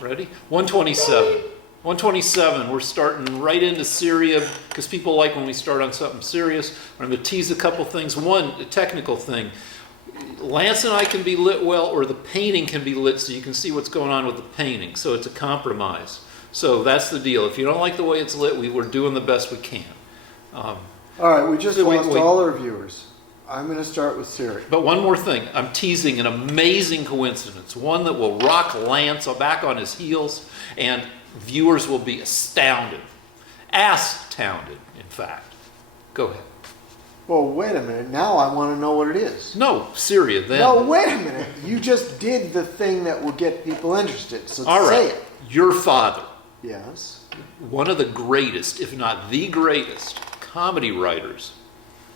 Ready? 127. 127, we're starting right into Syria because people like when we start on something serious. I'm going to tease a couple things. One, a technical thing. Lance and I can be lit well, or the painting can be lit so you can see what's going on with the painting. So it's a compromise. So that's the deal. If you don't like the way it's lit, we're doing the best we can. All right, we just lost all our viewers. I'm going to start with Syria. But one more thing. I'm teasing an amazing coincidence. One that will rock Lance back on his heels, and viewers will be astounded. Astounded, in fact. Go ahead. Well, wait a minute. Now I want to know what it is. No, Syria, then. No, wait a minute. You just did the thing that will get people interested. So all right. Say it. Your father. Yes. One of the greatest, if not the greatest, comedy writers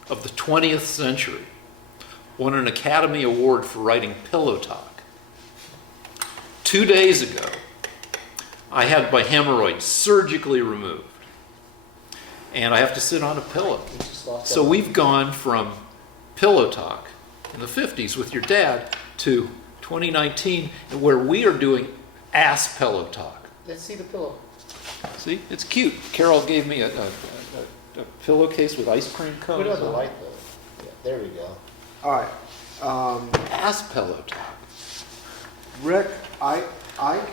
of the 20th century, won an Academy Award for writing Pillow Talk. 2 days ago, I had my hemorrhoids surgically removed, and I have to sit on a pillow. So we've gone from Pillow Talk in the 50s with your dad to 2019, where we are doing Ass Pillow Talk. Let's see the pillow. See, it's cute. Carol gave me a pillowcase with ice cream cones. Put it on the light though. Yeah, there we go. All right. Ass Pillow Talk. Rick, I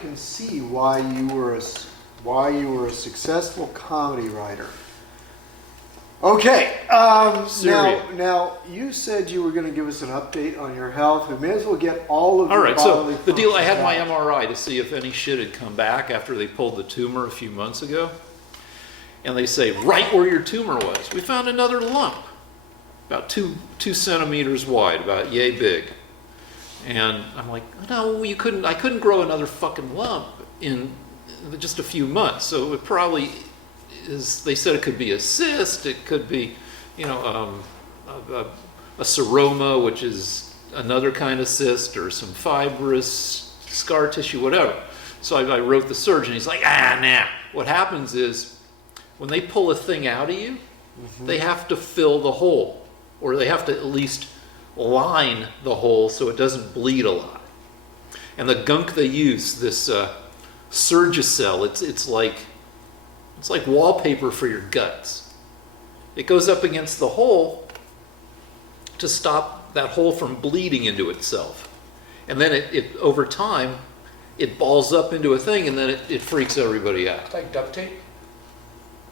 can see why you were a successful comedy writer. Okay. Now you said you were going to give us an update on your health. We may as well get all of. All right. So the deal, I had functions my back. MRI to see if any shit had come back after they pulled the tumor a few months ago, and they say right where your tumor was, we found another lump, about two centimeters wide, about yay big. And I'm like, no, you couldn't. I couldn't grow another fucking lump in just a few months. So it probably is. They said it could be a cyst. It could be, a seroma, which is another kind of cyst, or some fibrous scar tissue, whatever. So I wrote the surgeon. He's like, nah. What happens is when they pull a thing out of you, they have to fill the hole, or they have to at least line the hole so it doesn't bleed a lot. And the gunk they use, this Surgicel, it's like wallpaper for your guts. It goes up against the hole to stop that hole from bleeding into itself. And then it over time, it balls up into a thing, and then it freaks everybody out. It's like duct tape?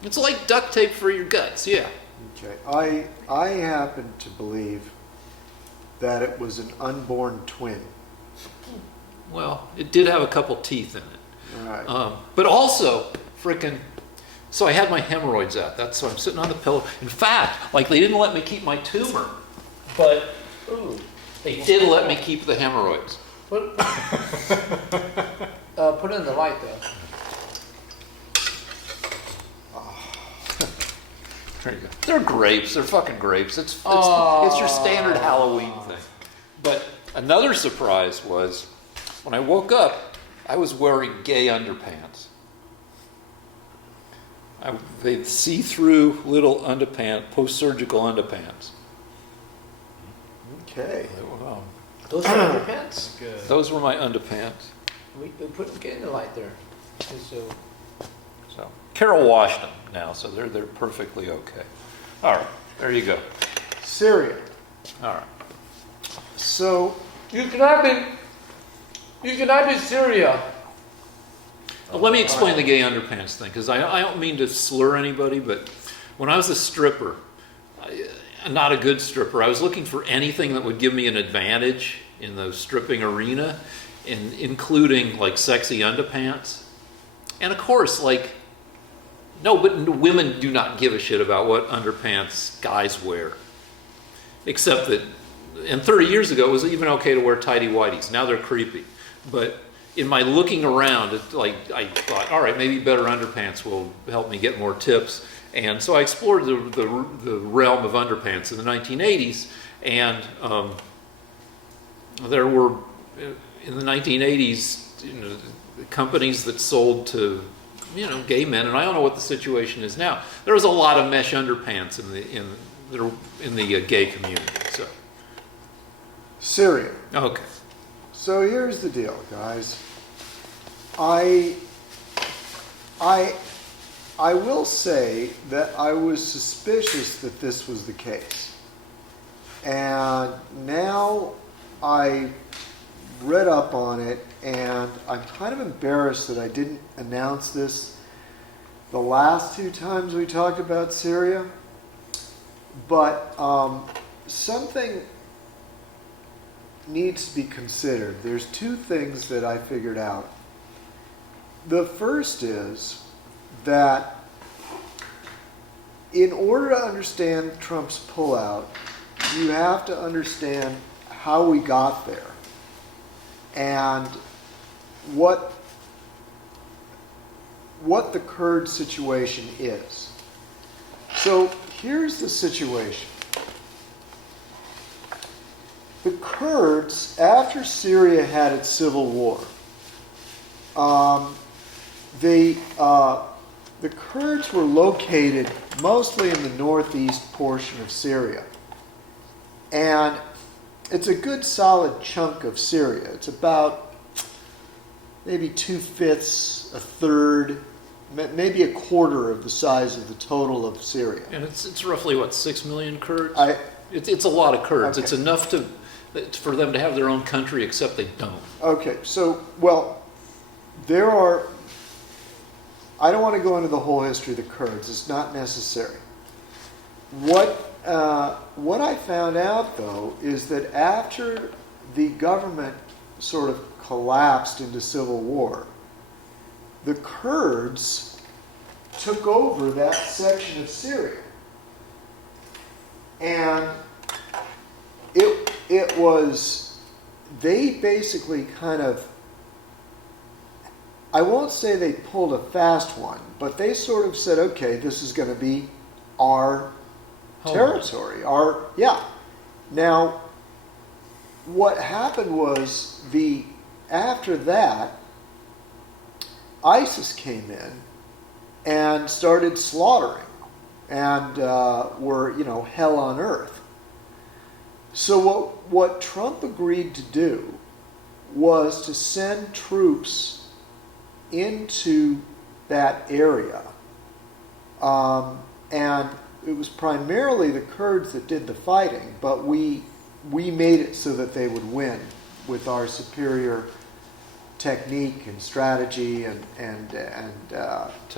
It's like duct tape for your guts, yeah. Okay. I happen to believe that it was an unborn twin. Well, it did have a couple teeth in it. All right. But also, so I had my hemorrhoids out. That's so I'm sitting on the pillow. In fact, like they didn't let me keep my tumor, but they did let me keep the hemorrhoids. Put it in the light though. There you go. They're grapes. They're fucking grapes. It's your standard Halloween thing. But another surprise was when I woke up, I was wearing gay underpants. They see-through little underpants, post-surgical underpants. Okay. Those are underpants? Good. Those were my underpants. We get in the light there. So Carol washed them now, so they're perfectly okay. All right, there you go. Syria. All right. So You cannot be Syria. Well, let me explain the gay underpants thing, because I don't mean to slur anybody, but when I was a stripper, not a good stripper, I was looking for anything that would give me an advantage in the stripping arena, including like sexy underpants. And of course, but women do not give a shit about what underpants guys wear. Except that, and 30 years ago, it was even okay to wear tighty-whities. Now they're creepy. But in my looking around, I thought, all right, maybe better underpants will help me get more tips. And so I explored the realm of underpants in the 1980s. And there were, in the 1980s, companies that sold to gay men, and I don't know what the situation is now. There was a lot of mesh underpants in the gay community. So Syria. okay. So here's the deal, guys. I, I will say that I was suspicious that this was the case. And now I read up on it, and I'm kind of embarrassed that I didn't announce this the last two times we talked about Syria. But something needs to be considered. There's two things that I figured out. The first is that in order to understand Trump's pullout, you have to understand how we got there and what the Kurd situation is. So here's the situation. The Kurds, after Syria had its civil war, the Kurds were located mostly in the northeast portion of Syria. And it's a good solid chunk of Syria. It's about maybe 2/5, a third, maybe a quarter of the size of the total of Syria. And it's roughly, what, 6 million Kurds? I, It's a lot of Kurds. Okay. It's enough for them to have their own country, except they don't. Okay, so, well, there are, I don't want to go into the whole history of the Kurds. It's not necessary. What I found out, though, is that after the government sort of collapsed into civil war, the Kurds took over that section of Syria. And it was, they basically kind of, I won't say they pulled a fast one, but they sort of said, okay, this is going to be our territory. Now, what happened was after that, ISIS came in and started slaughtering and were, hell on earth. So what Trump agreed to do was to send troops into that area. And it was primarily the Kurds that did the fighting, but we made it so that they would win with our superior technique and strategy and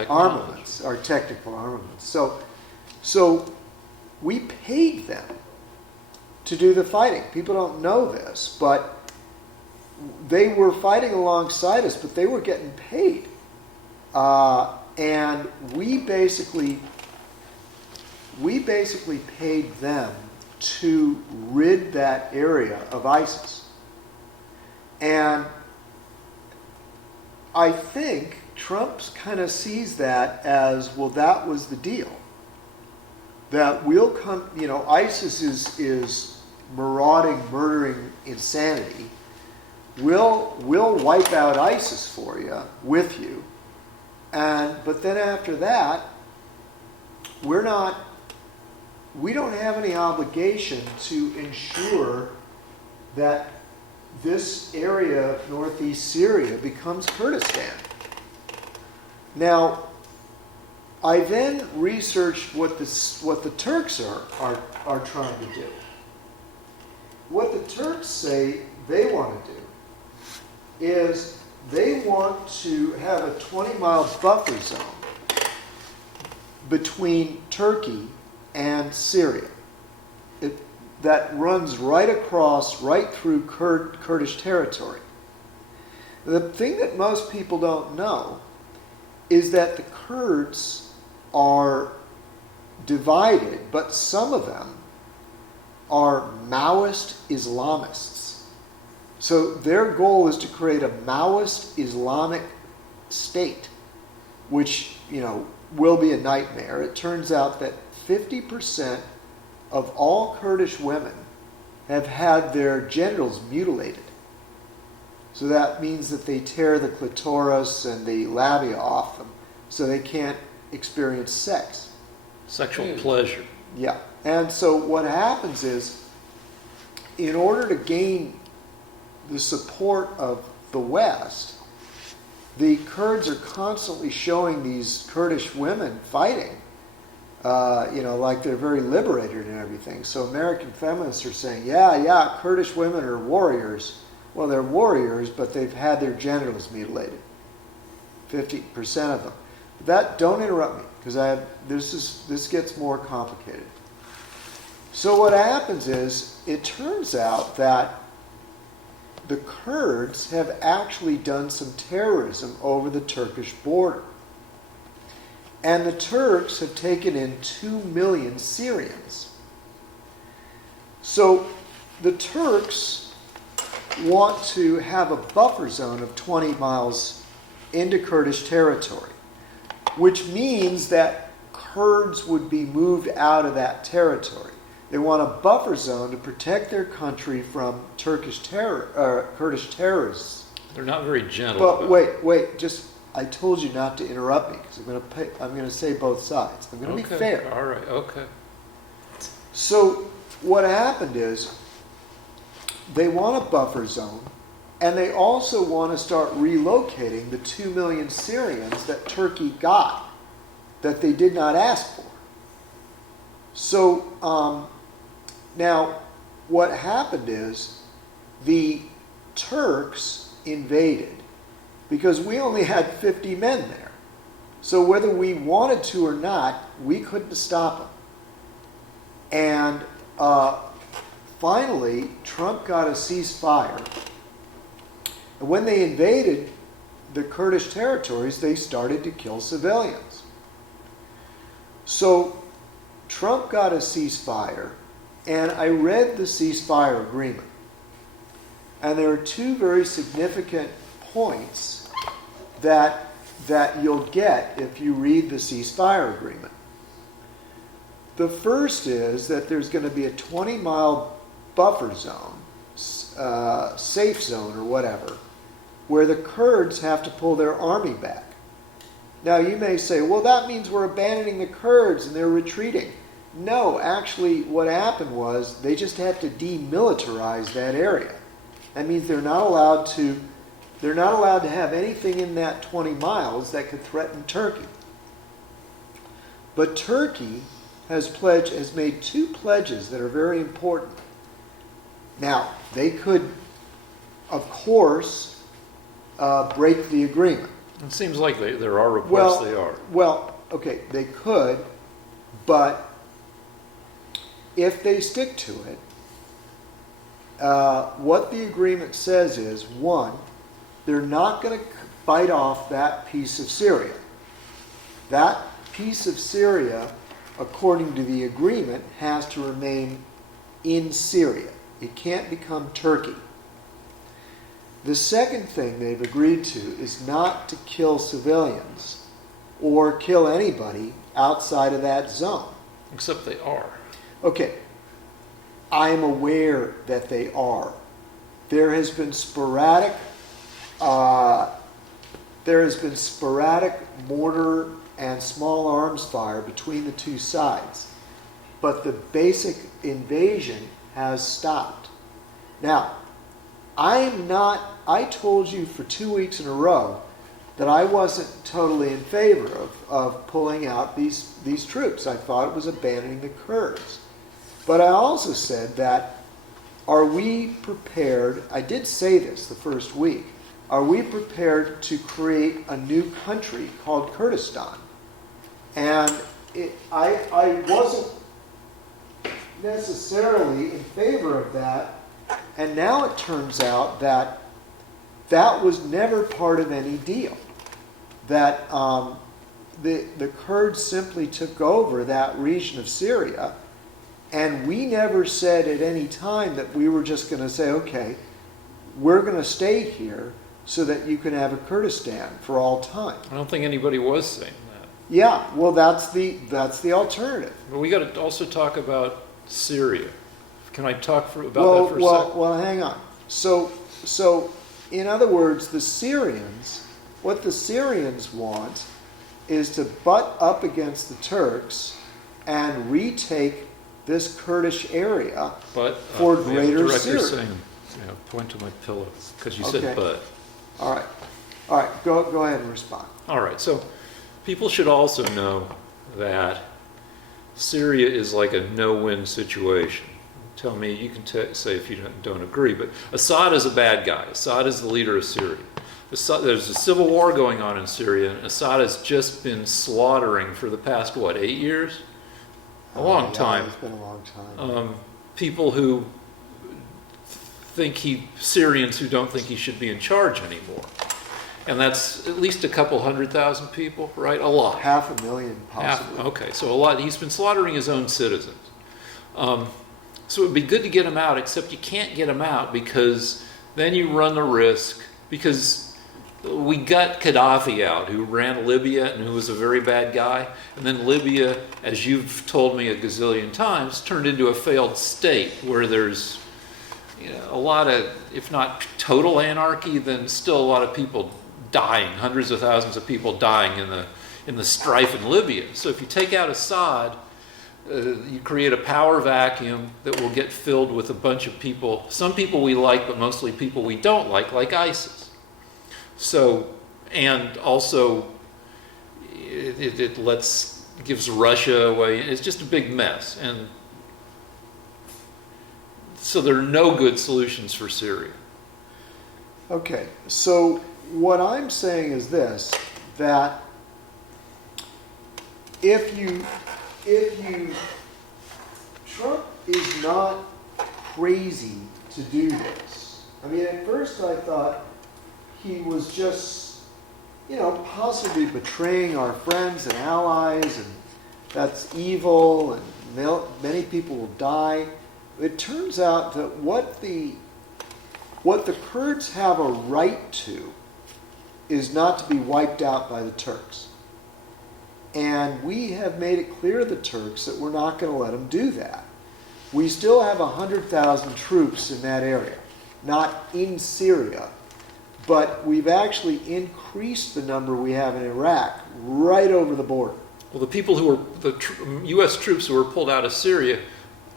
armaments, our technical armaments. So we paid them to do the fighting. People don't know this, but they were fighting alongside us, but they were getting paid. And we basically paid them to rid that area of ISIS. And I think Trump kind of sees that as, well, that was the deal. That we'll come, ISIS is marauding, murdering insanity. We'll wipe out ISIS for you, with you. But then after that, we don't have any obligation to ensure that this area of northeast Syria becomes Kurdistan. Now, I then researched what the Turks are trying to do. What the Turks say they want to do is they want to have a 20-mile buffer zone between Turkey and Syria. That runs right across, right through Kurdish territory. The thing that most people don't know is that the Kurds are divided, but some of them are Maoist Islamists. So their goal is to create a Maoist Islamic state, which, will be a nightmare. It turns out that 50% of all Kurdish women have had their genitals mutilated. So that means that they tear the clitoris and the labia off them so they can't experience sex. Sexual pleasure. Yeah. And so what happens is, in order to gain the support of the West, the Kurds are constantly showing these Kurdish women fighting, like they're very liberated and everything. So American feminists are saying, yeah, Kurdish women are warriors. Well, they're warriors, but they've had their genitals mutilated. 50% of them. Don't interrupt me, because this gets more complicated. So what happens is, it turns out that the Kurds have actually done some terrorism over the Turkish border. And the Turks have taken in 2 million Syrians. So the Turks want to have a buffer zone of 20 miles into Kurdish territory, which means that Kurds would be moved out of that territory. They want a buffer zone to protect their country from Kurdish terrorists. They're not very gentle. But wait, I told you not to interrupt me, because I'm going to say both sides. I'm going to be fair. All right, okay. So what happened is, they want a buffer zone, and they also want to start relocating the 2 million Syrians that Turkey got, that they did not ask for. So now what happened is, the Turks invaded, because we only had 50 men there. So whether we wanted to or not, we couldn't stop them. And finally, Trump got a ceasefire. And when they invaded the Kurdish territories, they started to kill civilians. So Trump got a ceasefire, and I read the ceasefire agreement. And there are two very significant points that you'll get if you read the ceasefire agreement. The first is that there's going to be a 20-mile buffer zone, safe zone or whatever, where the Kurds have to pull their army back. Now you may say, well, that means we're abandoning the Kurds and they're retreating. No, actually what happened was they just had to demilitarize that area. That means they're not allowed to have anything in that 20 miles that could threaten Turkey. But Turkey has made two pledges that are very important. Now, they could, of course, break the agreement. It seems like there are reports they are. Well, okay, they could, but if they stick to it, what the agreement says is, one, they're not going to bite off that piece of Syria. That piece of Syria, according to the agreement, has to remain in Syria. It can't become Turkey. The second thing they've agreed to is not to kill civilians or kill anybody outside of that zone. Except they are. Okay, I am aware that they are. There has been sporadic mortar and small arms fire between the two sides, but the basic invasion has stopped. Now, I told you for 2 weeks in a row that I wasn't totally in favor of pulling out these troops. I thought it was abandoning the Kurds. But I also said that, are we prepared, I did say this the first week, are we prepared to create a new country called Kurdistan? And I wasn't necessarily in favor of that, and now it turns out that that was never part of any deal. That the Kurds simply took over that region of Syria, and we never said at any time that we were just going to say, okay, we're going to stay here so that you can have a Kurdistan for all time. I don't think anybody was saying that. Yeah, well, that's the alternative. But we got to also talk about Syria. Can I talk about that for a second? Well, hang on. So, in other words, what the Syrians want is to butt up against the Turks and retake this Kurdish area for greater Syria. Saying, point to my pillow, because you said but. All right. All right, go ahead and respond. All right, so people should also know that Syria is like a no-win situation. Tell me, you can say if you don't agree, but Assad is a bad guy. Assad is the leader of Syria. There's a civil war going on in Syria, and Assad has just been slaughtering for the past, 8 years? A long time. It's been a long time. People who Syrians who don't think he should be in charge anymore. And that's at least a couple 100,000 people, right? A lot. 500,000 possibly. Okay, so a lot. He's been slaughtering his own citizens. So it would be good to get him out, except you can't get him out because then you run the risk, because we got Gaddafi out, who ran Libya and who was a very bad guy. And then Libya, as you've told me a gazillion times, turned into a failed state where there's a lot of, if not total anarchy, then still a lot of people dying, hundreds of thousands of people dying in the strife in Libya. So if you take out Assad, you create a power vacuum that will get filled with a bunch of people, some people we like, but mostly people we don't like ISIS. So, and also it gives Russia away. It's just a big mess. And so there are no good solutions for Syria. Okay, so what I'm saying is this, that if you Trump is not crazy to do this. I mean, at first I thought he was just, possibly betraying our friends and allies, and that's evil, and many people will die. It turns out that what the Kurds have a right to is not to be wiped out by the Turks. And we have made it clear to the Turks that we're not going to let them do that. We still have 100,000 troops in that area, not in Syria, but we've actually increased the number we have in Iraq right over the border. Well, the people U.S. troops who were pulled out of Syria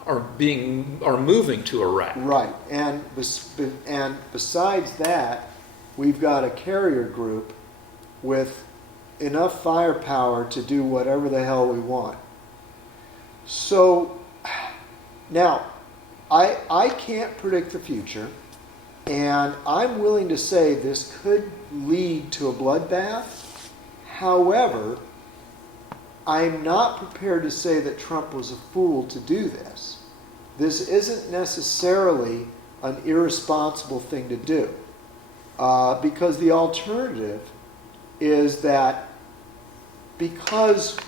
are moving to Iraq. Right, and besides that, we've got a carrier group with enough firepower to do whatever the hell we want. So now, I can't predict the future, and I'm willing to say this could lead to a bloodbath. However, I'm not prepared to say that Trump was a fool to do this. This isn't necessarily an irresponsible thing to do, because the alternative is that because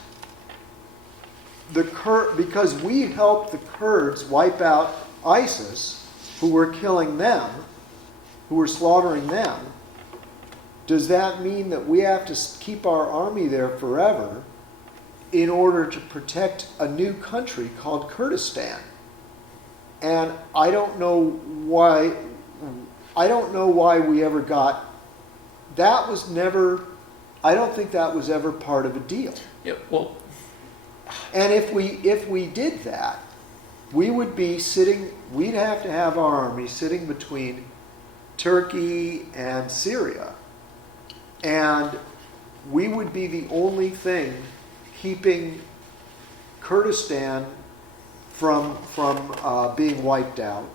we helped the Kurds wipe out ISIS, who were killing them, who were slaughtering them, does that mean that we have to keep our army there forever in order to protect a new country called Kurdistan? And I don't know why we ever got that. Was never, I don't think that was ever part of a deal. Yeah, well, and if we did that, we would be we'd have to have our army sitting between Turkey and Syria, and we would be the only thing keeping Kurdistan from being wiped out.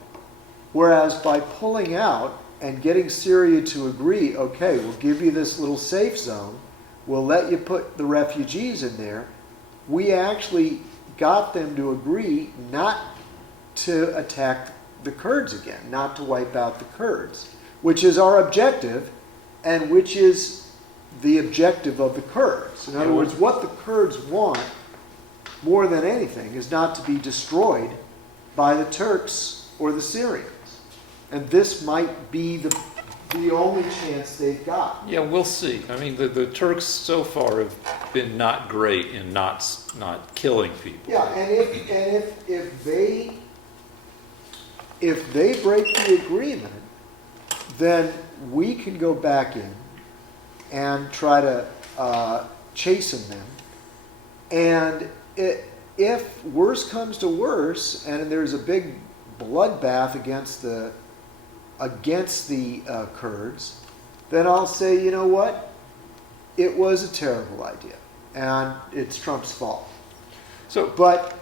Whereas by pulling out and getting Syria to agree, okay, we'll give you this little safe zone, we'll let you put the refugees in there, we actually got them to agree not to attack the Kurds again, not to wipe out the Kurds, which is our objective, and which is the objective of the Kurds. In other words, what the Kurds want more than anything is not to be destroyed by the Turks or the Syrians. And this might be the only chance they've got. yeah, we'll see. I mean, the Turks so far have been not great in not killing people. Yeah, and if they break the agreement, then we can go back in and try to chasten them. And if worse comes to worse, and there's a big bloodbath against the Kurds, then I'll say, you know what? It was a terrible idea, and it's Trump's fault. So, But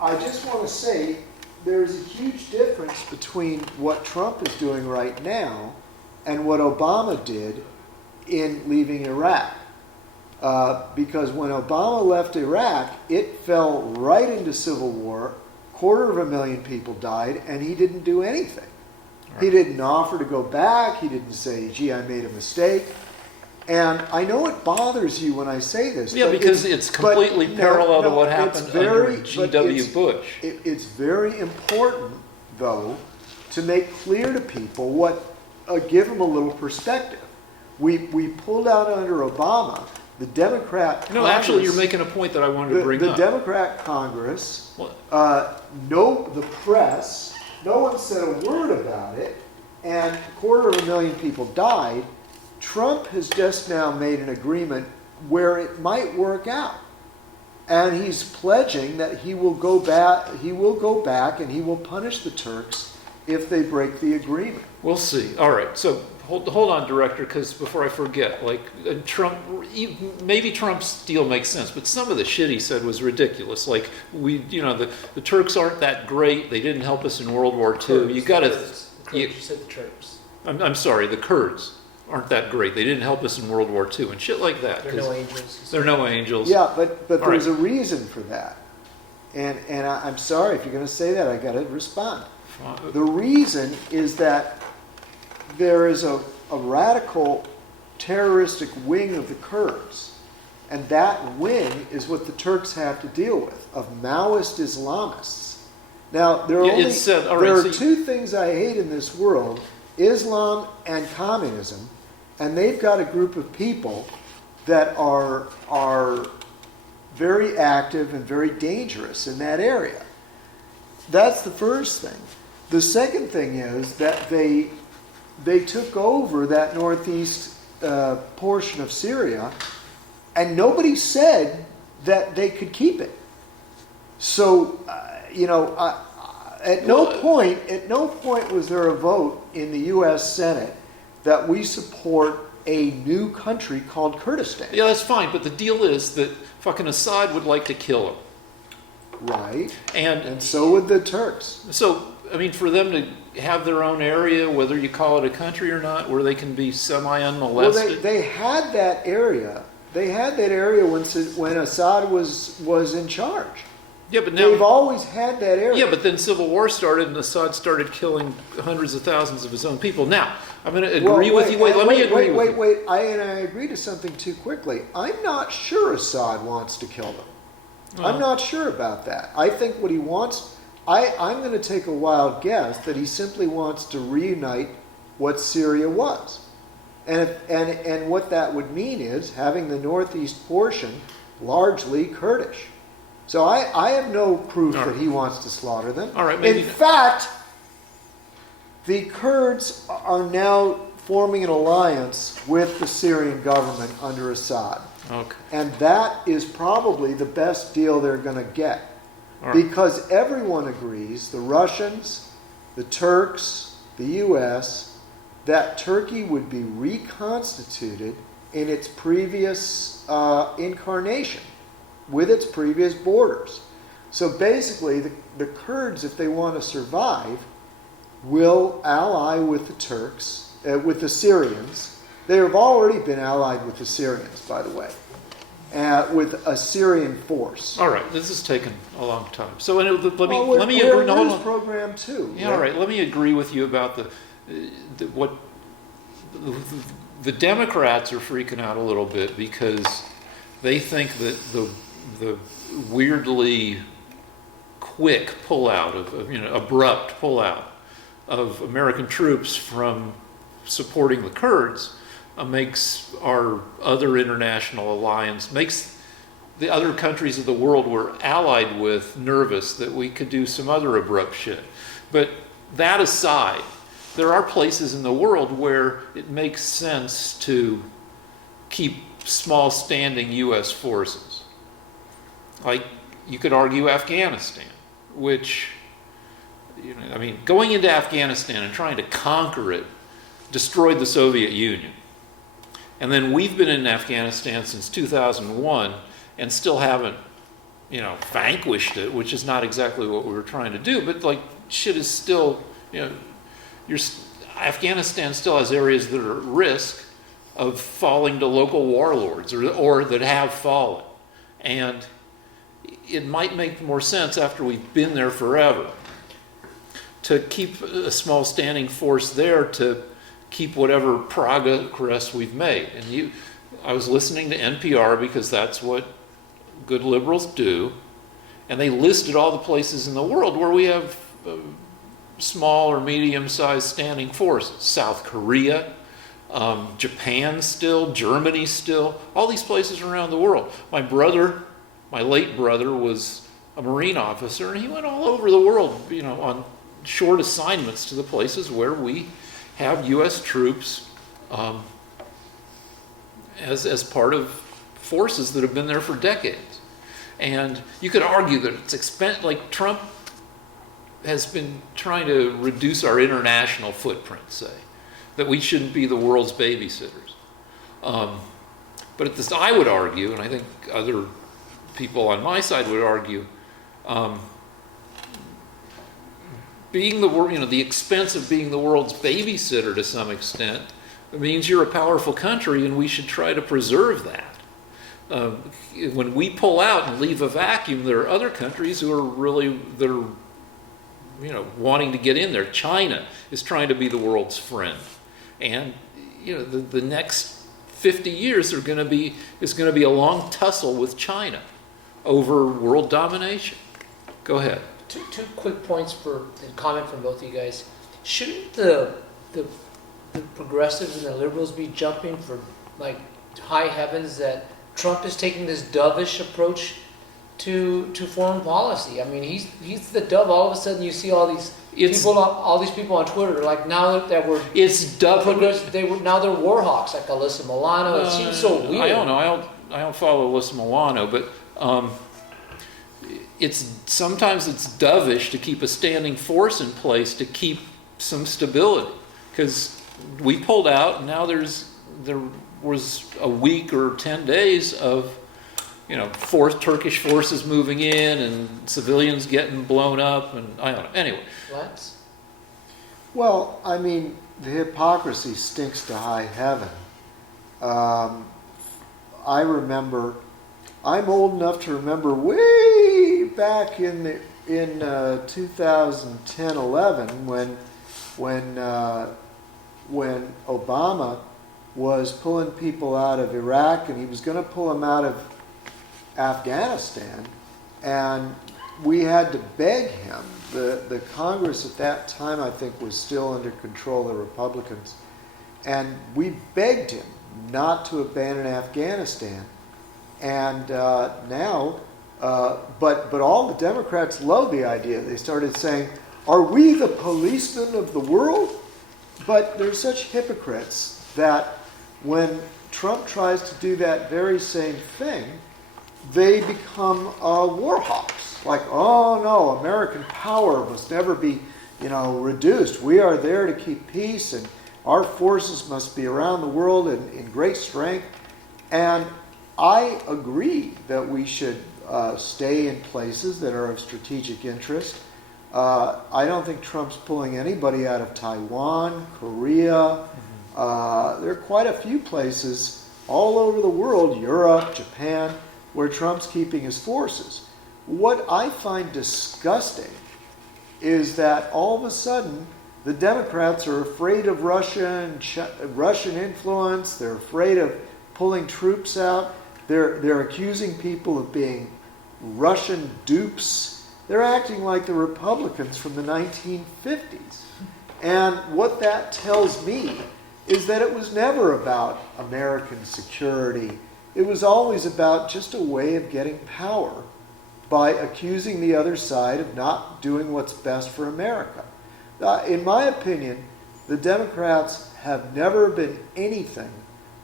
I just want to say there's a huge difference between what Trump is doing right now and what Obama did in leaving Iraq. Because when Obama left Iraq, it fell right into civil war. 250,000 people died, and he didn't do anything. Right. He didn't offer to go back. He didn't say, gee, I made a mistake. And I know it bothers you when I say this. yeah, but because it's completely parallel to what it's happened very- under but G.W. Bush. It's very important, though, to make clear to people give them a little perspective. We pulled out under Obama. The Democrat No, Congress, actually, you're making a point that I wanted to bring the up. Democrat Congress, What? the press, no one said a word about it, and 250,000 people died. Trump has just now made an agreement where it might work out. And he's pledging that he will go back and he will punish the Turks if they break the agreement. We'll see. All right. So hold on, Director, because before I forget, Trump, maybe Trump's deal makes sense, but some of the shit he said was ridiculous. Like the Turks aren't that great. They didn't help us in World War II. You got to. You said the Turks. I'm sorry. The Kurds aren't that great. They didn't help us in World War II and shit like that. They're no angels. They're no angels. Yeah, but All there's right. a reason for that. And I'm sorry, if you're going to say that, I got to respond. The reason is that there is a radical terroristic wing of the Kurds. And that wing is what the Turks have to deal with, of Maoist Islamists. Now, there are two things I hate in this world, Islam and communism, and they've got a group of people that are very active and very dangerous in that area. That's the first thing. The second thing is that they took over that northeast portion of Syria, and nobody said that they could keep it. So, at no point was there a vote in the U.S. Senate that we support a new country called Kurdistan. Yeah, that's fine. But the deal is that fucking Assad would like to kill him. Right. And So would the Turks. So, I mean, for them to have their own area, whether you call it a country or not, where they can be semi-unmolested. Well, they had that area. They had that area when Assad was in charge. Yeah, but now They've always had that area. Yeah, but then civil war started, and Assad started killing hundreds of thousands of his own people. Now, I'm going to agree with you. Let me agree with you. Wait. I agree to something too quickly. I'm not sure Assad wants to kill them. I'm not sure about that. I think what he wants, I'm going to take a wild guess that he simply wants to reunite what Syria was. And what that would mean is having the northeast portion largely Kurdish. So I have no proof that he wants to slaughter them. All right, maybe in fact, the Kurds are now forming an alliance with the Syrian government under Assad. Okay. And that is probably the best deal they're going to get. All right. Because everyone agrees, the Russians, the Turks, the U.S., that Turkey would be reconstituted in its previous incarnation, with its previous borders. So basically, the Kurds, if they want to survive, will ally with the Turks, with the Syrians. They have already been allied with the Syrians, by the way, with a Syrian force. All right, this has taken a long time. So let me We're agree. in No, hold this on. program too. Yeah, all right. Let me agree with you about the Democrats are freaking out a little bit because they think that the weirdly quick pullout abrupt pullout of American troops from supporting the Kurds makes our other international alliance, makes the other countries of the world we're allied with nervous that we could do some other abrupt shit. But that aside, there are places in the world where it makes sense to keep small standing U.S. forces. Like, you could argue Afghanistan, which, going into Afghanistan and trying to conquer it destroyed the Soviet Union. And then we've been in Afghanistan since 2001 and still haven't, vanquished it, which is not exactly what we were trying to do. But like shit is still, Afghanistan still has areas that are at risk of falling to local warlords or that have fallen. And it might make more sense after we've been there forever to keep a small standing force there to keep whatever progress we've made. And I was listening to NPR because that's what good liberals do, and they listed all the places in the world where we have small or medium-sized standing forces. South Korea, Japan still, Germany still, all these places around the world. My late brother was a Marine officer, and he went all over the world, on short assignments to the places where we have U.S. troops as part of forces that have been there for decades. And you could argue that it's like Trump has been trying to reduce our international footprint, say, that we shouldn't be the world's babysitters. But at this, I would argue, and I think other people on my side would argue, being the expense of being the world's babysitter to some extent, it means you're a powerful country, and we should try to preserve that. When we pull out and leave a vacuum, there are other countries who are wanting to get in there. China is trying to be the world's friend, and the next 50 years is going to be a long tussle with China over world domination. Go ahead. Two quick points for a comment from both of you guys. Shouldn't the progressives and the liberals be jumping for like high heavens that Trump is taking this dovish approach to foreign policy? I mean, he's the dove. All of a sudden, you see all these people on Twitter like now that we're now they're war hawks like Alyssa Milano. It seems so weird. I don't know. I don't follow Alyssa Milano, but sometimes it's dovish to keep a standing force in place to keep some stability, because we pulled out and now there was a week or 10 days of Turkish forces moving in and civilians getting blown up, and I don't know. Anyway. What? Well, I mean, the hypocrisy stinks to high heaven. I remember, I'm old enough to remember way back in 2010-11 when Obama was pulling people out of Iraq, and he was going to pull them out of Afghanistan, and we had to beg him. The Congress at that time, I think, was still under control of the Republicans, and we begged him not to abandon Afghanistan. And now, but all the Democrats love the idea. They started saying, "Are we the policemen of the world?" But they're such hypocrites that when Trump tries to do that very same thing, they become war hawks. Like, oh no, American power must never be, reduced. We are there to keep peace, and our forces must be around the world in great strength. And I agree that we should stay in places that are of strategic interest. I don't think Trump's pulling anybody out of Taiwan, Korea. There are quite a few places all over the world, Europe, Japan, where Trump's keeping his forces. What I find disgusting is that all of a sudden the Democrats are afraid of Russia and Russian influence. They're afraid of pulling troops out. They're accusing people of being Russian dupes. They're acting like the Republicans from the 1950s. And what that tells me is that it was never about American security. It was always about just a way of getting power by accusing the other side of not doing what's best for America. In my opinion, the Democrats have never been anything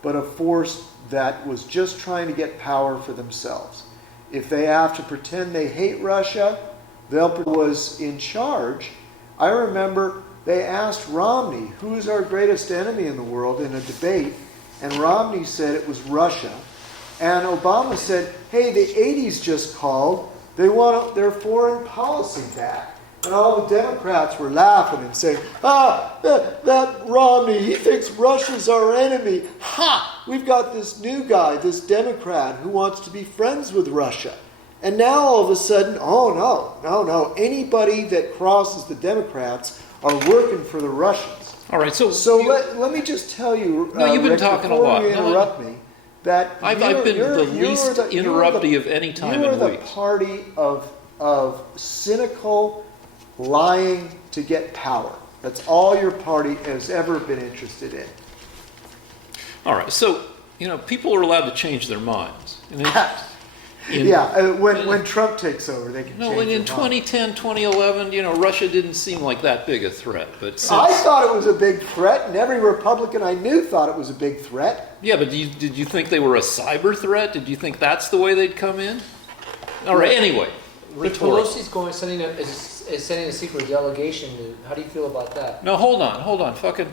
but a force that was just trying to get power for themselves. If they have to pretend they hate Russia, was in charge. I remember they asked Romney, who's our greatest enemy in the world, in a debate, and Romney said it was Russia. And Obama said, hey, the 80s just called. They want their foreign policy back. And all the Democrats were laughing and saying, that Romney, he thinks Russia's our enemy. Ha! We've got this new guy, this Democrat, who wants to be friends with Russia. And now all of a sudden, oh, no. Anybody that crosses the Democrats are working for the Russians. All right, so let me just tell you, No, you've been Rick, talking a before lot. you interrupt me, that I've been the least interrupty of any time you're in the weeks. party of cynical lying to get power. That's all your party has ever been interested in. All right, so, people are allowed to change their minds. When Trump takes over, they can change their in mind. 2010, 2011, Russia didn't seem like that big a threat. But since, I thought it was a big threat, and every Republican I knew thought it was a big threat. yeah, but did you think they were a cyber threat? Did you think that's the way they'd come in? All right, anyway. But Pelosi's sending a secret delegation. How do you feel about that? No, hold on. Fucking,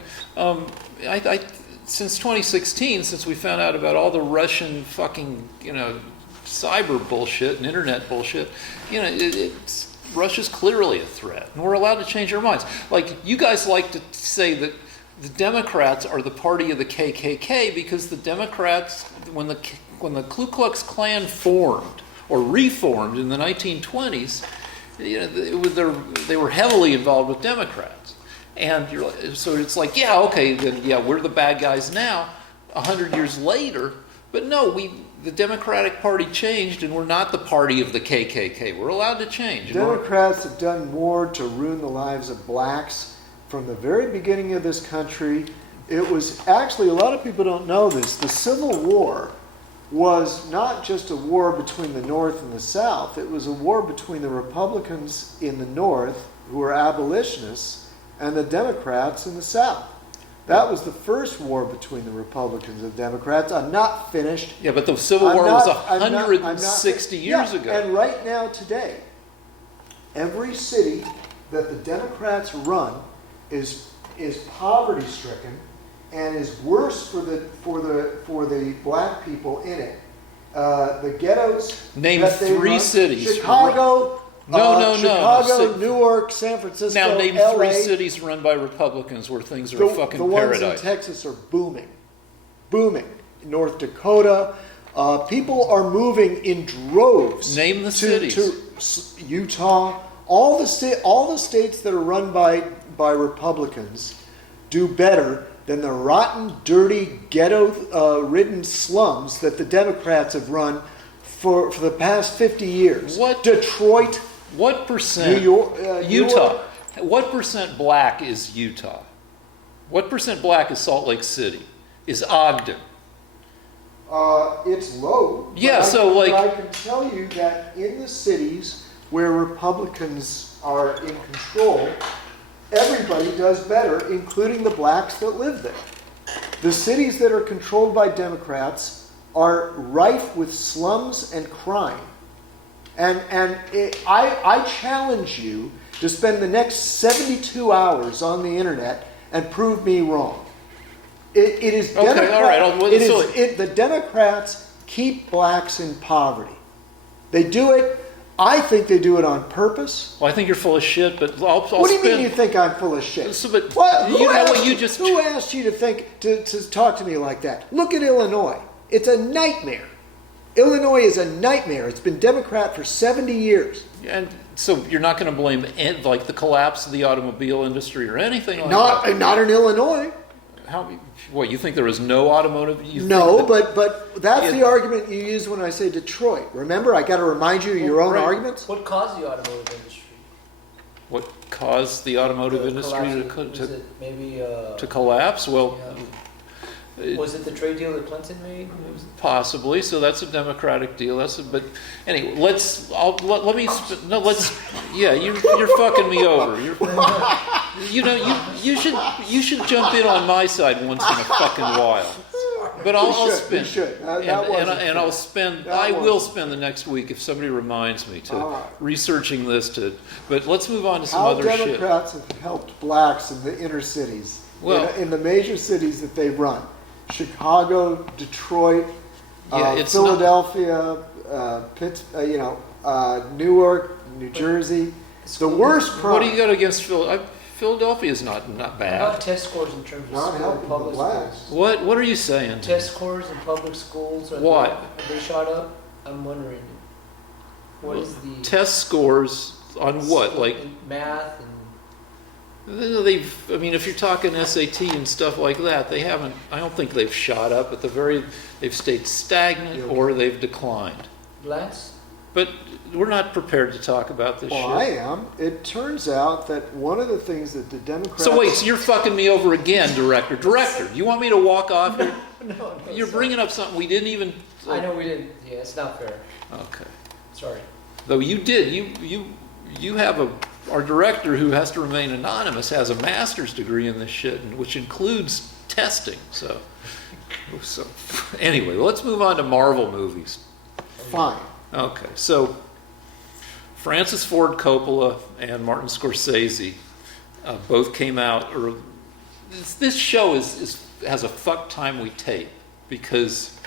since 2016, since we found out about all the Russian fucking, cyber bullshit and internet bullshit, Russia's clearly a threat, and we're allowed to change our minds. Like, you guys like to say that the Democrats are the party of the KKK because the Democrats, when the Ku Klux Klan formed or reformed in the 1920s, they were heavily involved with Democrats. And so it's like, yeah, okay, then yeah, we're the bad guys now, 100 years later. But no, the Democratic Party changed, and we're not the party of the KKK. We're allowed to change. Democrats have done more to ruin the lives of blacks from the very beginning of this country. It was actually, a lot of people don't know this, the Civil War was not just a war between the North and the South. It was a war between the Republicans in the North, who were abolitionists, and the Democrats in the South. That was the first war between the Republicans and Democrats. I'm not finished. Yeah, but the Civil War was 160 years ago. And right now, today, every city that the Democrats run is poverty-stricken and is worse for the black people in it. The ghettos. Name that they 3 run, Cities. Chicago. No. Chicago, Newark, San Francisco, Now name LA. 3 cities run by Republicans where things are fucking the ones paradise. in Texas are booming. North Dakota. People are moving in droves. Name the cities. To Utah. All the states that are run by Republicans do better than the rotten, dirty, ghetto-ridden slums that the Democrats have run for the past 50 years. What? Detroit. What percent? New York, Utah. York. What percent black is Utah? What percent black is Salt Lake City? Is Ogden? It's low. Yeah, but I can tell you that in the cities where Republicans are in control, everybody does better, including the blacks that live there. The cities that are controlled by Democrats are rife with slums and crime. And I challenge you to spend the next 72 hours on the internet and prove me wrong. It is Okay, all right. The Democrats keep blacks in poverty. They do it. I think they do it on purpose. Well, I think you're full of shit, but I'll What do you mean you think I'm full of shit? So, but Who asked you to think to talk to me like that? Look at Illinois. It's a nightmare. Illinois is a nightmare. It's been Democrat for 70 years. And so you're not going to blame like the collapse of the automobile industry or anything like that? Not in Illinois. What, you think there is no automotive? But that's the argument you use when I say Detroit. Remember, I got to remind you of your own arguments. What caused the automotive industry? What caused the automotive industry to collapse? Well, was it the trade deal that Clinton made? Possibly. So that's a Democratic deal. But anyway, you're fucking me over. You should jump in on my side once in a fucking while. But I will spend the next week, if somebody reminds me, to researching this. But let's move on to some other shit. How Democrats have helped blacks in the inner cities, in the major cities that they run. Chicago, Detroit, it's not- Philadelphia, Newark, New Jersey. The worst crime. What do you got against Philadelphia? Philadelphia is not How about bad. test scores in terms of Not school helping and the public blacks. schools? What are you saying? Test scores in public schools, What? Have they shot up? I'm wondering. What is the Test scores on what? Like in math and if you're talking SAT and stuff like that, they haven't. I don't think they've shot up. They've stayed stagnant or they've declined. blacks? But we're not prepared to talk about this Well, I shit. am. It turns out that one of the things that the Democrats. So wait, so you're fucking me over again, director. Director, you want me to walk off here? No, You're bringing up something we didn't even. I know we didn't. Yeah, it's not fair. Okay. Sorry. Though you did. You have our director who has to remain anonymous has a master's degree in this shit, which includes testing. So anyway, let's move on to Marvel movies. Fine. Okay, so Francis Ford Coppola and Martin Scorsese both came out. Or this show has a fuck time we tape because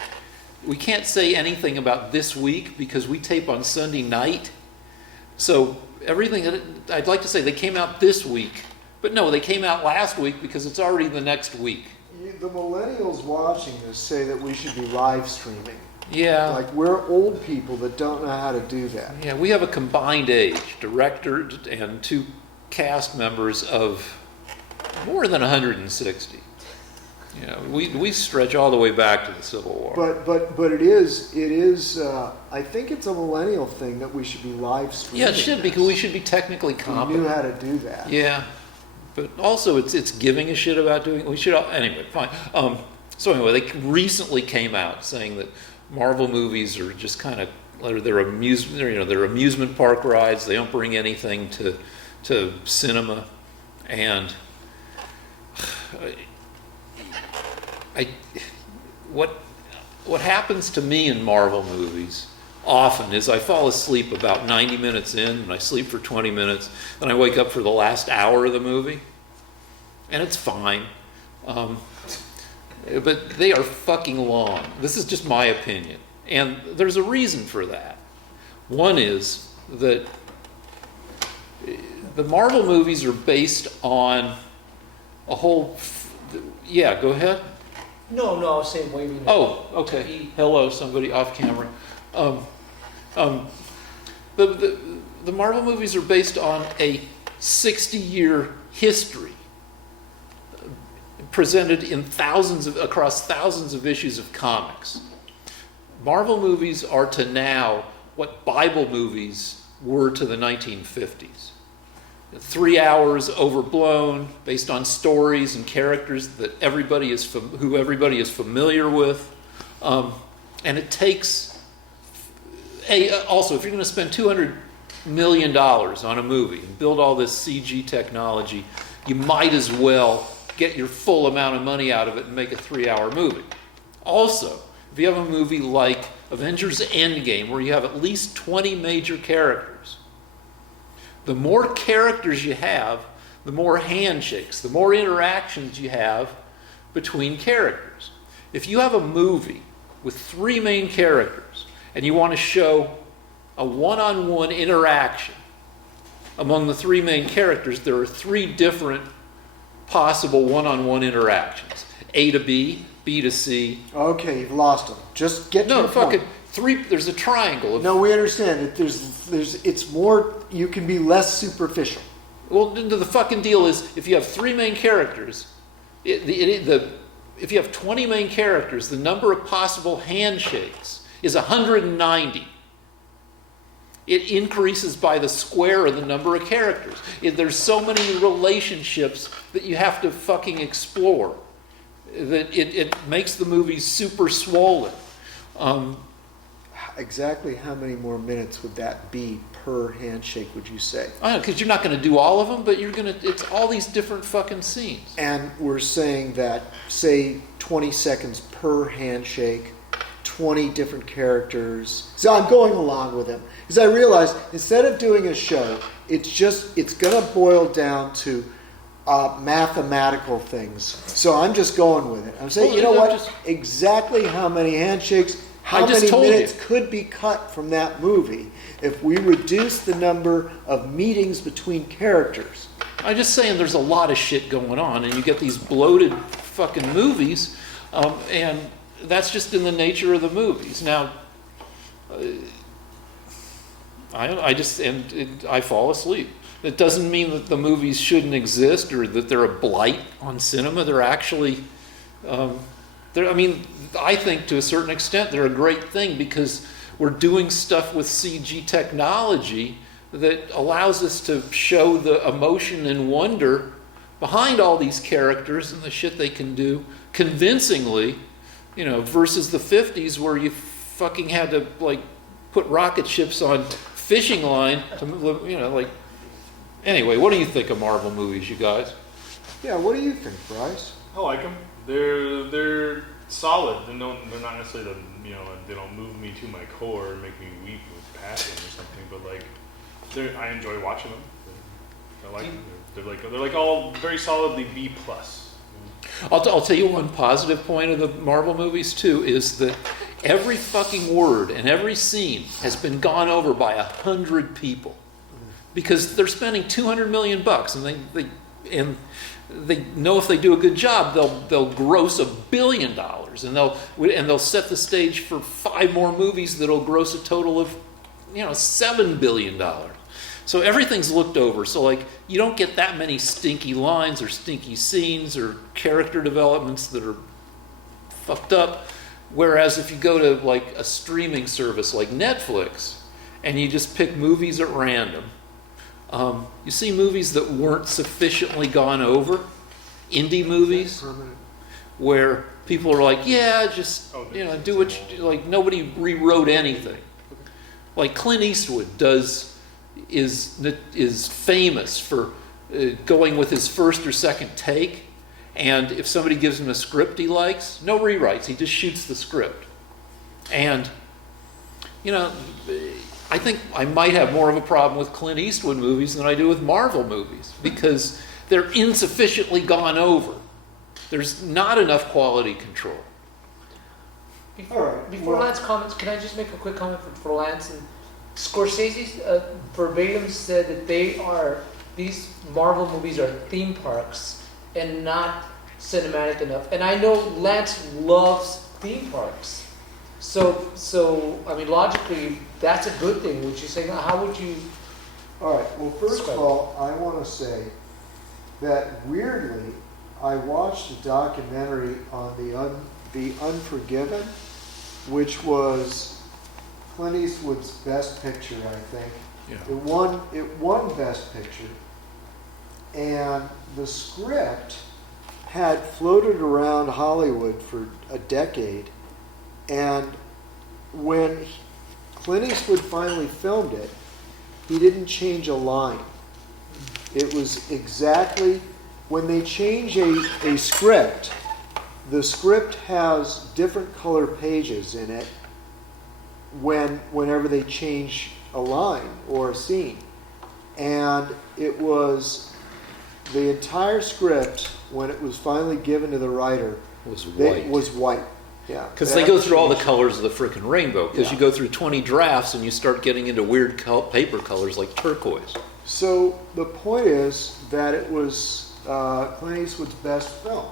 we can't say anything about this week because we tape on Sunday night. So everything that I'd like to say they came out this week, but no, they came out last week because it's already the next week. The millennials watching this say that we should be live streaming. Yeah. Like we're old people that don't know how to do that. Yeah, we have a combined age, director and two cast members of more than 160. You know, we stretch all the way back to the Civil War. But it is. I think it's a millennial thing that we should be live streaming. Yeah, it should because we should be technically We competent. knew how to do that. Yeah, but also it's giving a shit about doing. We should anyway. Fine. So anyway, they recently came out saying that Marvel movies are just kind of they're amusement park rides. They don't bring anything to cinema, and what happens to me in Marvel movies often is I fall asleep about 90 minutes in, and I sleep for 20 minutes, then I wake up for the last hour of the movie, and it's fine. But they are fucking long. This is just my opinion. And there's a reason for that. One is that the Marvel movies are based on a whole... Yeah, go ahead. No, I was saying waving. Oh, okay. Hello, somebody off camera. The Marvel movies are based on a 60-year history presented in across thousands of issues of comics. Marvel movies are to now what Bible movies were to the 1950s. 3 hours overblown, based on stories and characters that everybody is familiar with, and it takes. Also, if you're going to spend $200 million on a movie and build all this CG technology, you might as well get your full amount of money out of it and make a 3-hour movie. Also, if you have a movie like Avengers Endgame, where you have at least 20 major characters, the more characters you have, the more handshakes, the more interactions you have between characters. If you have a movie with 3 main characters and you want to show a one-on-one interaction among the 3 main characters, there are 3 different possible one-on-one interactions. A to B, B to C. Okay, you've lost them. Just get to No, your fucking point. 3, there's a triangle. No, we understand that it's more, you can be less superficial. Well, the fucking deal is, if you have 3 main characters, if you have 20 main characters, the number of possible handshakes is 190. It increases by the square of the number of characters. There's so many relationships that you have to fucking explore that it makes the movie super swollen. Exactly how many more minutes would that be per handshake, would you say? I don't know, because you're not going to do all of them, but it's all these different fucking scenes. And we're saying that, say, 20 seconds per handshake, 20 different characters. So I'm going along with him. Because I realized, instead of doing a show, it's going to boil down to mathematical things. So I'm just going with it. I'm saying, Well, you know I'm what? just- Exactly how many handshakes, how I just many told minutes you. could be cut from that movie if we reduce the number of meetings between characters. I'm just saying there's a lot of shit going on, and you get these bloated fucking movies, and that's just in the nature of the movies. Now, I fall asleep. It doesn't mean that the movies shouldn't exist or that they're a blight on cinema. They're actually, I think to a certain extent they're a great thing because we're doing stuff with CG technology that allows us to show the emotion and wonder behind all these characters and the shit they can do convincingly, versus the 50s where you fucking had to like put rocket ships on fishing line to, Anyway, what do you think of Marvel movies, you guys? Yeah, what do you think, Bryce? I like them. They're solid. They're not necessarily they don't move me to my core and make me weep with passion or something. But like, I enjoy watching them. I like them. They're like all very solidly B plus. I'll tell you one positive point of the Marvel movies too is that every fucking word and every scene has been gone over by 100 people. Because they're spending $200 million, and they know if they do a good job, they'll gross $1 billion, and they'll set the stage for 5 more movies that'll gross a total of, $7 billion. So everything's looked over. So like you don't get that many stinky lines or stinky scenes or character developments that are fucked up. Whereas if you go to like a streaming service like Netflix, and you just pick movies at random. You see movies that weren't sufficiently gone over, indie movies, where people are like, yeah, just, do what you, like nobody rewrote anything. Like Clint Eastwood is famous for going with his first or second take, and if somebody gives him a script he likes, no rewrites, he just shoots the script. And, I think I might have more of a problem with Clint Eastwood movies than I do with Marvel movies because they're insufficiently gone over. There's not enough quality control. Before Lance comments, can I just make a quick comment for Lance? And Scorsese verbatim said that these Marvel movies are theme parks and not cinematic enough. And I know Lance loves theme parks. So I mean, logically, that's a good thing. Would you say? How would you? All right. Well, first of all, I want to say that weirdly, I watched a documentary on the Unforgiven, which was Clint Eastwood's Best Picture, I think. Yeah. It won Best Picture, and the script had floated around Hollywood for a decade. And when Clint Eastwood finally filmed it, he didn't change a line. It was exactly, when they change a script, the script has different color pages in it whenever they change a line or a scene. And it was the entire script, when it was finally given to the writer, was white. Yeah, because they go through all the colors of the frickin' rainbow. Because you go through 20 drafts and you start getting into weird paper colors like turquoise. So the point is that it was Clint Eastwood's best film.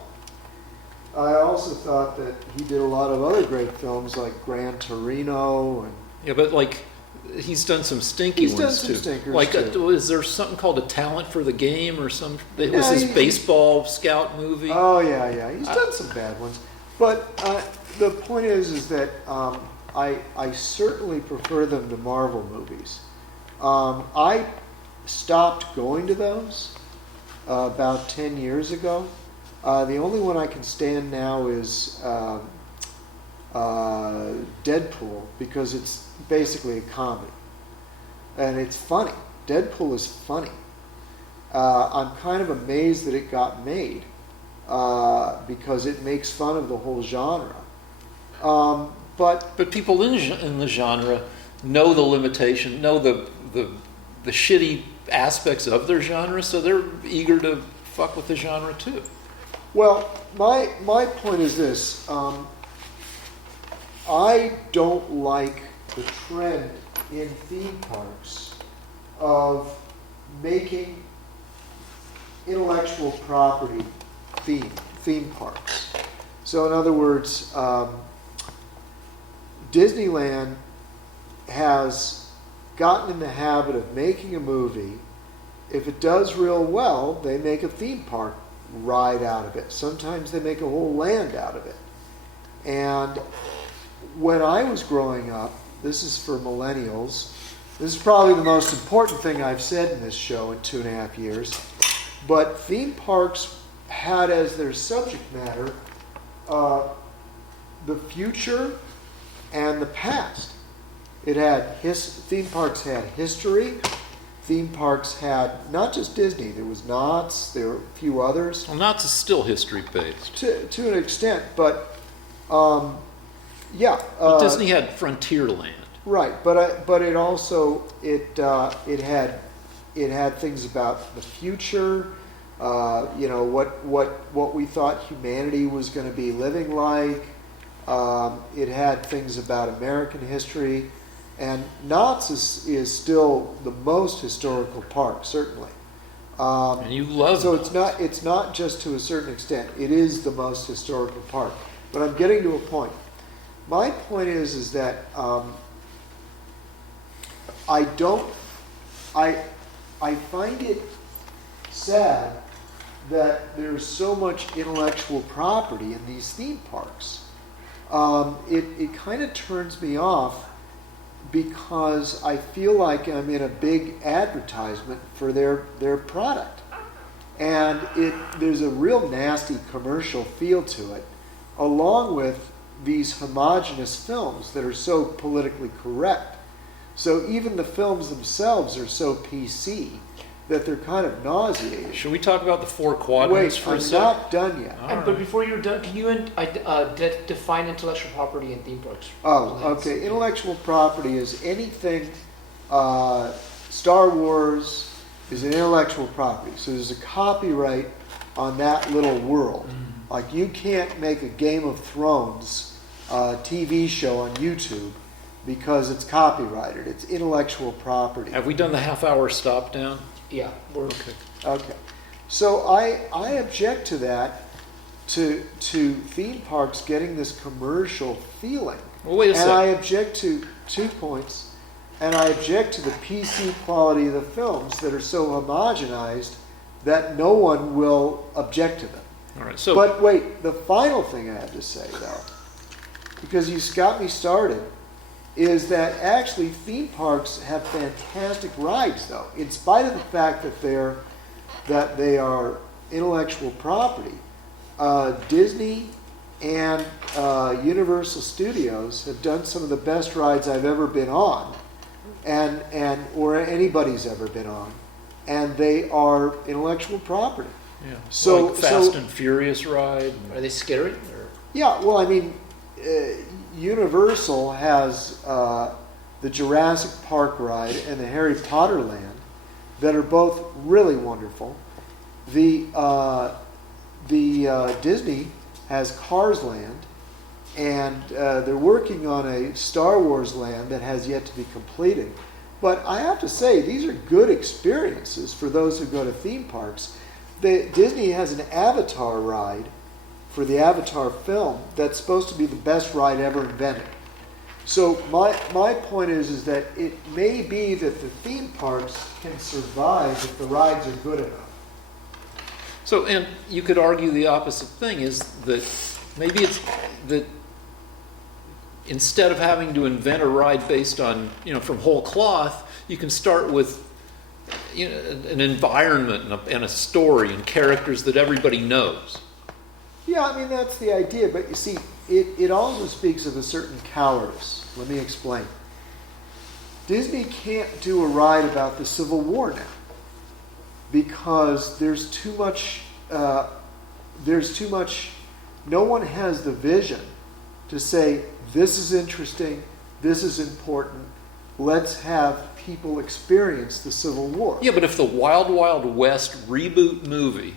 I also thought that he did a lot of other great films like Gran Torino and. Yeah, but like he's done some stinky He's ones done some too. stinkers Like, too. is there something called A Talent for the Game or some? It was Yeah, his baseball scout movie. Oh yeah. He's done some bad ones, but the point is that I certainly prefer them to Marvel movies. I stopped going to those about 10 years ago. The only one I can stand now is Deadpool, because it's basically a comedy. And it's funny. Deadpool is funny. I'm kind of amazed that it got made, because it makes fun of the whole genre. But people in the genre know the limitation, know the shitty aspects of their genre, so they're eager to fuck with the genre too. Well, my point is this. I don't like the trend in theme parks of making intellectual property theme parks. So in other words, Disneyland has gotten in the habit of making a movie. If it does real well, they make a theme park ride out of it. Sometimes they make a whole land out of it. And when I was growing up, this is for millennials, this is probably the most important thing I've said in this show in 2.5 years, but theme parks had as their subject matter the future and the past. It had theme parks had history. Theme parks had not just Disney. There was Knott's. There were a few others. Well, Knott's is still history based. To an extent, but yeah. Well, Disney had Frontierland. Right, but it also it had things about the future. What we thought humanity was going to be living like. It had things about American history, and Knott's is still the most historical park, certainly. And you love so Knott's. it's not just to a certain extent. It is the most historical park. But I'm getting to a point. My point is that I find it sad that there's so much intellectual property in these theme parks. It kind of turns me off because I feel like I'm in a big advertisement for their product. And there's a real nasty commercial feel to it, along with these homogenous films that are so politically correct. So even the films themselves are so PC that they're kind of nauseating. Should we talk about the four quadrants Wait, for a I'm second? not done yet. But before you're done, can you define intellectual property in theme parks? Oh, okay. Intellectual property is anything. Star Wars is an intellectual property. So there's a copyright on that little world. Mm-hmm. Like you can't make a Game of Thrones TV show on YouTube because it's copyrighted. It's intellectual property. Have we done the half-hour stop down? Yeah, we're Okay. Okay. So I object to that, to theme parks getting this commercial feeling. Well, wait a And second. I object to 2 points, and I object to the PC quality of the films that are so homogenized that no one will object to them. All right. So, But wait, the final thing I have to say, though, because you got me started, is that actually theme parks have fantastic rides, though, in spite of the fact that they are intellectual property. Disney and Universal Studios have done some of the best rides I've ever been on, or anybody's ever been on, and they are intellectual property. yeah. So- like Fast so- and Furious ride. are they scary? Or? Yeah, well, I mean, Universal has the Jurassic Park ride and the Harry Potter land that are both really wonderful. The Disney has Cars Land, and they're working on a Star Wars land that has yet to be completed. But I have to say, these are good experiences for those who go to theme parks. Disney has an Avatar ride for the Avatar film that's supposed to be the best ride ever invented. So my point is that it may be that the theme parks can survive if the rides are good enough. So, and you could argue the opposite thing is that maybe it's that instead of having to invent a ride based on, from whole cloth, you can start with, an environment and a story and characters that everybody knows. Yeah, I mean, that's the idea. But you see, it also speaks of a certain cowardice. Let me explain. Disney can't do a ride about the Civil War now because there's too much. No one has the vision to say, this is interesting, this is important, let's have people experience the Civil War. Yeah, but if the Wild Wild West reboot movie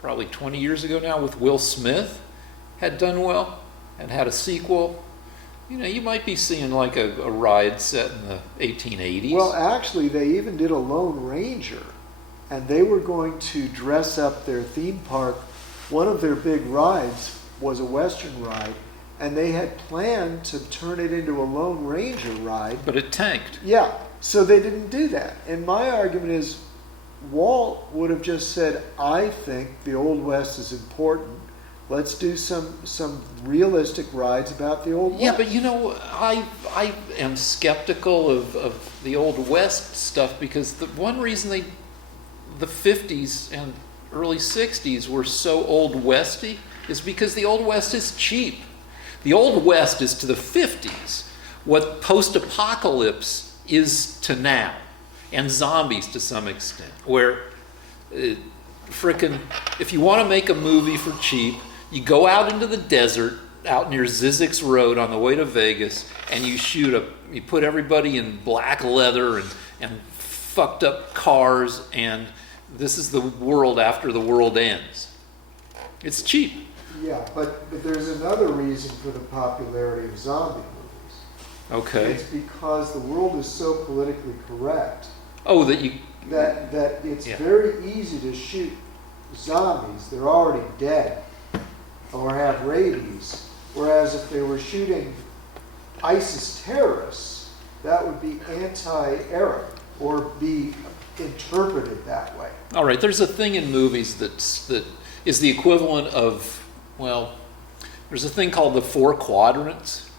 probably 20 years ago now with Will Smith had done well and had a sequel, you might be seeing like a ride set in the 1880s. Well, actually, they even did a Lone Ranger, and they were going to dress up their theme park. One of their big rides was a Western ride, and they had planned to turn it into a Lone Ranger ride. But it tanked. Yeah, so they didn't do that. And my argument is, Walt would have just said, I think the Old West is important. Let's do some realistic rides about the Old West. Yeah, but I am skeptical of the Old West stuff because the one reason the 50s and early 60s were so Old Westy is because the Old West is cheap. The Old West is to the 50s what post-apocalypse is to now, and zombies to some extent, where if you want to make a movie for cheap, you go out into the desert, out near Zizek's Road on the way to Vegas, and you put everybody in black leather and fucked up cars, and this is the world after the world ends. It's cheap. Yeah, but there's another reason for the popularity of zombie movies. Okay. It's because the world is so politically correct. Oh, that it's very easy to shoot zombies. They're already dead or have rabies. Whereas if they were shooting ISIS terrorists, that would be anti-Arab or be interpreted that way. All right, there's a thing in movies that is the equivalent of, there's a thing called the 4 quadrants,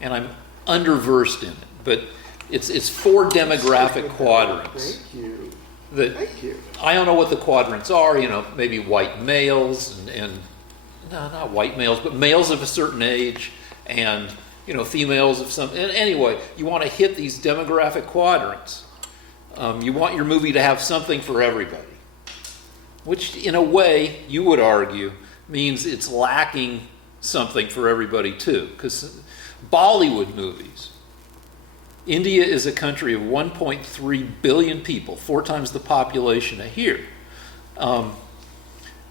and I'm underversed in it, but it's 4 demographic quadrants. Thank you. Thank you. I don't know what the quadrants are, maybe white males and no, not white males, but males of a certain age and, females of some, and anyway, you want to hit these demographic quadrants. You want your movie to have something for everybody, which in a way, you would argue, means it's lacking something for everybody too. Because Bollywood movies, India is a country of 1.3 billion people, 4 times the population of here.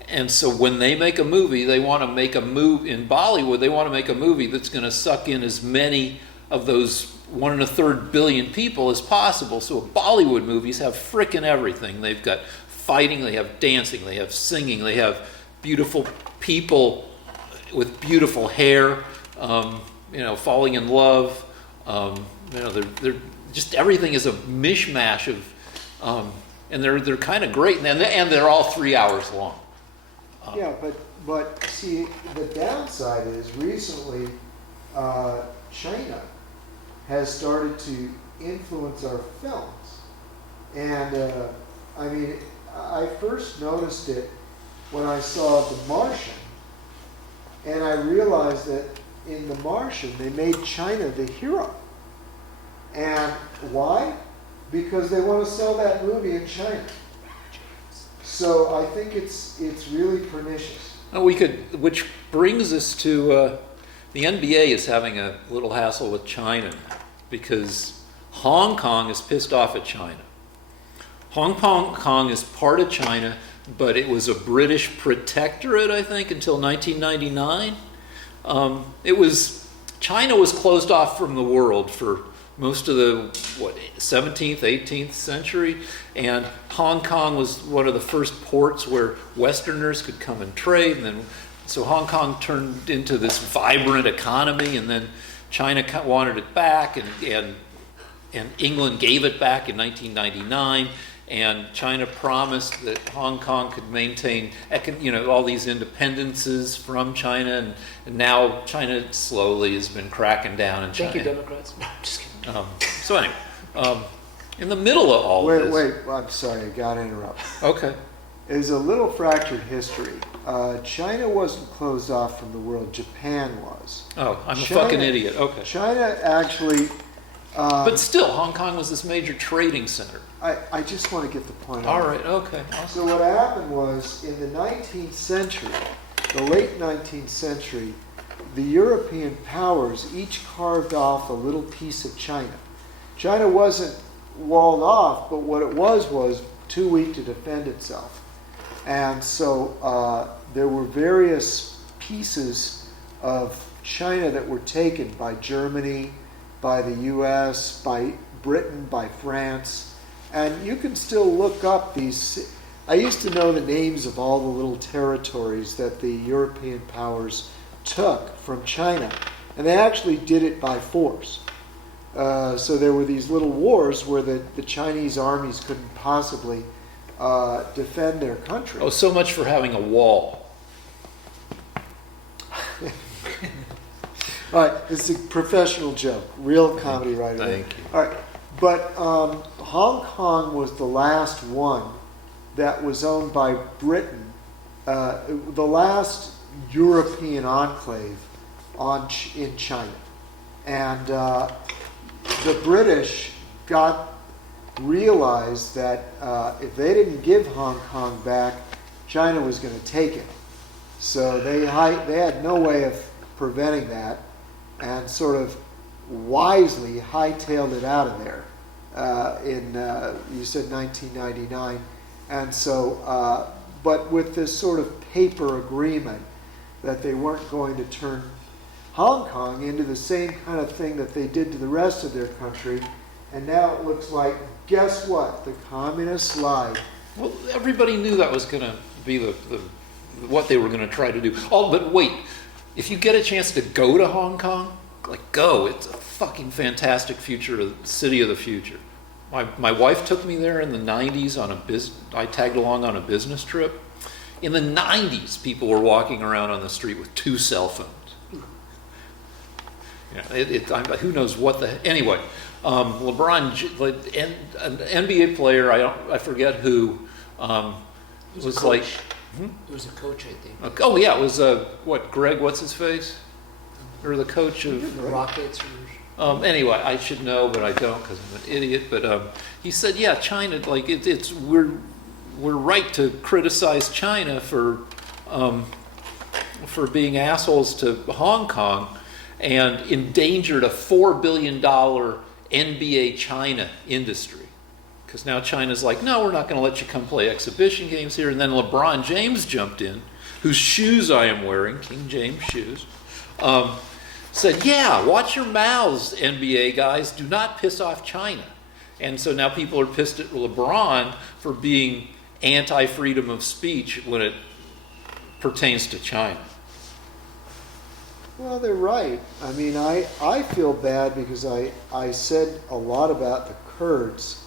And so when they make a movie, they want to make a movie, in Bollywood, they want to make a movie that's going to suck in as many of those 1.25 billion people as possible. So Bollywood movies have frickin' everything. They've got fighting, they have dancing, they have singing, they have beautiful people with beautiful hair, falling in love. They're just, everything is a mishmash of, and they're kind of great, and they're all 3 hours long. Yeah, but see, the downside is recently China has started to influence our films. And I first noticed it when I saw The Martian, and I realized that in The Martian they made China the hero. And why? Because they want to sell that movie in China. So I think it's really pernicious. Which brings us to the NBA is having a little hassle with China because Hong Kong is pissed off at China. Hong Kong is part of China, but it was a British protectorate, I think, until 1999. China was closed off from the world for most of the 17th, 18th century, and Hong Kong was one of the first ports where Westerners could come and trade, and then so Hong Kong turned into this vibrant economy, and then China wanted it back, and England gave it back in 1999, and China promised that Hong Kong could maintain all these independences from China, and now China slowly has been cracking down in China. Thank you, Democrats. No, I'm just kidding. So anyway, in the middle of all of this... Wait, I'm sorry, I got to interrupt. Okay. There's a little fractured history. China wasn't closed off from the world, Japan was. Oh, I'm a fucking idiot. Okay. China actually... but still, Hong Kong was this major trading center. I just want to get the point All out. right, okay. So what happened was, in the 19th century, the late 19th century, the European powers each carved off a little piece of China. China wasn't walled off, but what it was too weak to defend itself. And so there were various pieces of China that were taken by Germany, by the U.S., by Britain, by France. And you can still look up these. I used to know the names of all the little territories that the European powers took from China. And they actually did it by force. So there were these little wars where the Chinese armies couldn't possibly defend their country. Oh, so much for having a wall. All right, it's a professional joke, real comedy right away. Thank you. All right, but Hong Kong was the last one that was owned by Britain, the last European enclave in China. And the British realized that if they didn't give Hong Kong back, China was going to take it. So they had no way of preventing that, and sort of wisely hightailed it out of there in, you said 1999. And so, but with this sort of paper agreement that they weren't going to turn Hong Kong into the same kind of thing that they did to the rest of their country. And now it looks like, guess what? The communists lied. Well, everybody knew that was going to be what they were going to try to do. Oh, but wait, if you get a chance to go to Hong Kong, go. It's a fucking fantastic city of the future. My wife took me there in the 90s I tagged along on a business trip. In the 90s, people were walking around on the street with 2 cell phones. Yeah, who knows what anyway. LeBron, an NBA player, I forget who, was like. It was a coach, I think. Oh yeah, it was Greg? What's his face? Or the coach of the Rockets. Anyway, I should know, but I don't because I'm an idiot. But he said, yeah, China, we're right to criticize China for being assholes to Hong Kong and endangered a $4 billion NBA China industry. Because now China's like, no, we're not going to let you come play exhibition games here. And then LeBron James jumped in, whose shoes I am wearing, King James shoes, said, yeah, watch your mouths, NBA guys. Do not piss off China. And so now people are pissed at LeBron for being anti-freedom of speech when it pertains to China. Well, they're right. I mean, I feel bad because I said a lot about the Kurds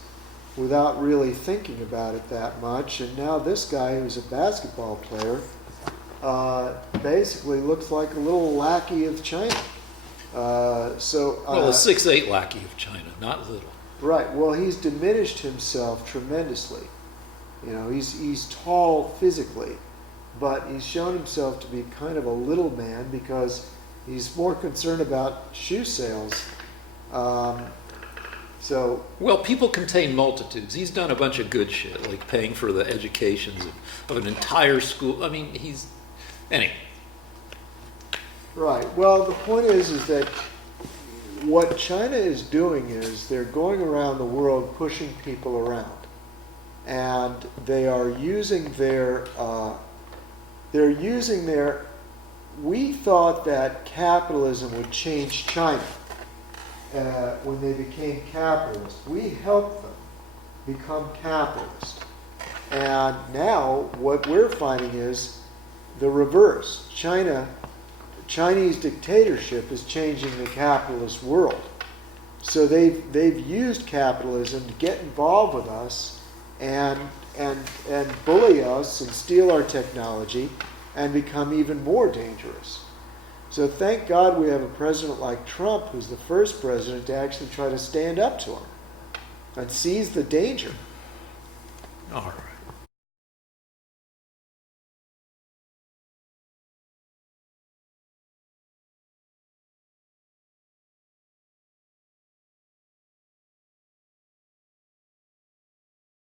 without really thinking about it that much. And now this guy, who's a basketball player, basically looks like a little lackey of China. Well, a 6'8" lackey of China, not little. Right. Well, he's diminished himself tremendously. You know, he's tall physically, but he's shown himself to be kind of a little man because he's more concerned about shoe sales. Well, people contain multitudes. He's done a bunch of good shit, like paying for the educations of an entire school. I mean, anyway. Right. Well, the point is that what China is doing is they're going around the world pushing people around, and they are using their. We thought that capitalism would change China. When they became capitalist. We helped them become capitalist. And now what we're finding is the reverse. Chinese dictatorship is changing the capitalist world. So they've used capitalism to get involved with us and bully us and steal our technology and become even more dangerous. So thank God we have a president like Trump, who's the first president to actually try to stand up to him and seize the danger. All right.